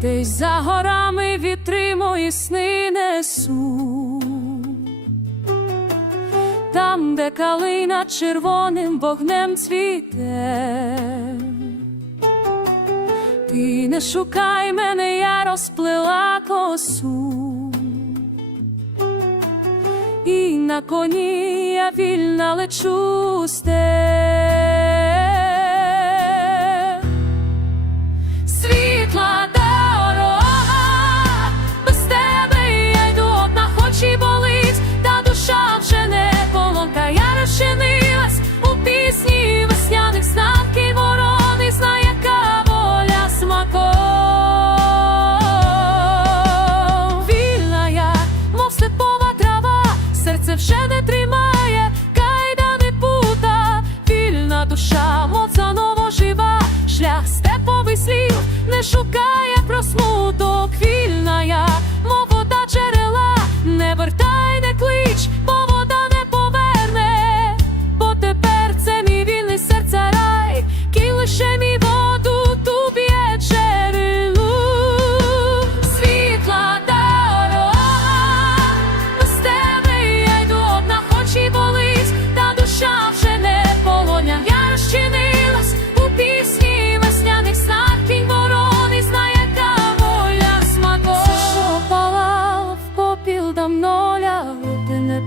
Десь за горами вітри мої сни несу, там, де калина червоним вогнем цвіте. Ти не шукай мене, я розплела косу, і на коні я вільна лечу степ. Серце вже не тримає, кайда не пута, вільна душа, моцаново жива, шлях степовий слів не шукає про смуток, вільна я,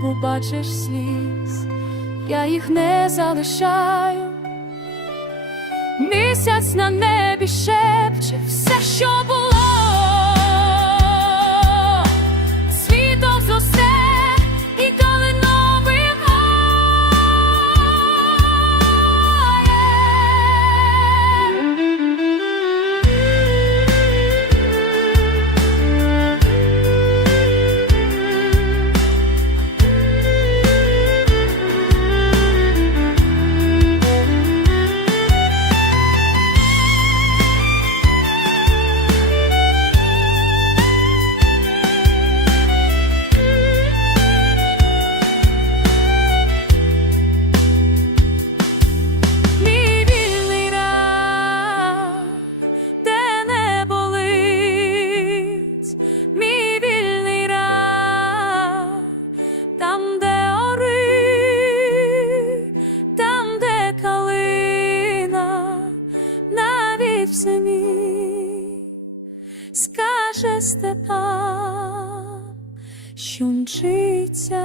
побачиш сліз, я їх не залишаю. Місяць на небі шепче все, що було. Скаже степа, що мчиться.